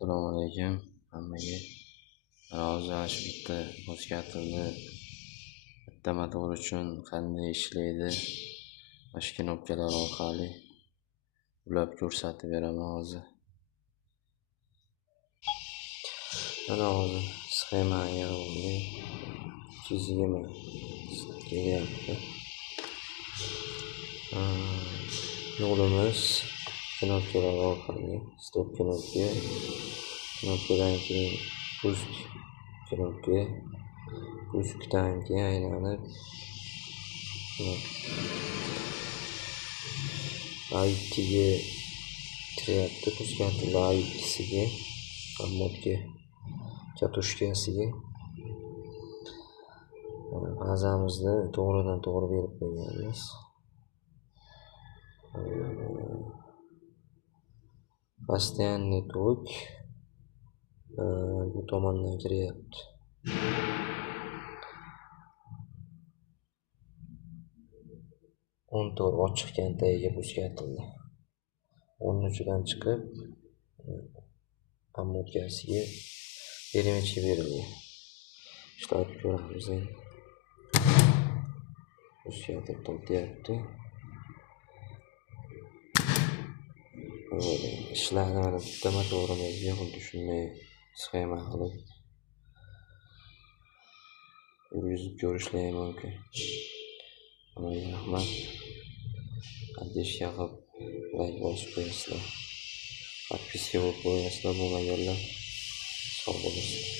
Assalomu alaykum hammaga. Mana hozir ana shu bitta musiqatilni bitta motor uchun qanday ishlaydi, mana shu knopkalar orqali ulab ko'rsatib beraman hozir. Mana hozir sxemaga oldik. 220 kelyapti. Yo'limiz knopkalar orqali stop knopka, knopkadan keyin pusk knopka, puskdan keyin aylanib A2ga kiryapti, puskatili A2siga, modga, katushkasiga. Bazamizni to'g'ridan to'g'ri berib qo'yganmiz. Постоянный tok bu tomondan kiryapti. O'n to'rt ochiq kantagiga puskatildi. 13dan chiqib ammodkasiga перемычка berilgan. Ishlatib ko'ramiz endi. Puskatib tortyapti. Ishladi mana bitta motorimizga xuddi shunday sxema qilib yurgizib ko'rishlar mumkin. Hammaga rahmat. Подписка qilib like bosib qo'yasizlar. Подписка bo'lib qo'yasizlar, bo'lmaganlar sog' bo'lsin.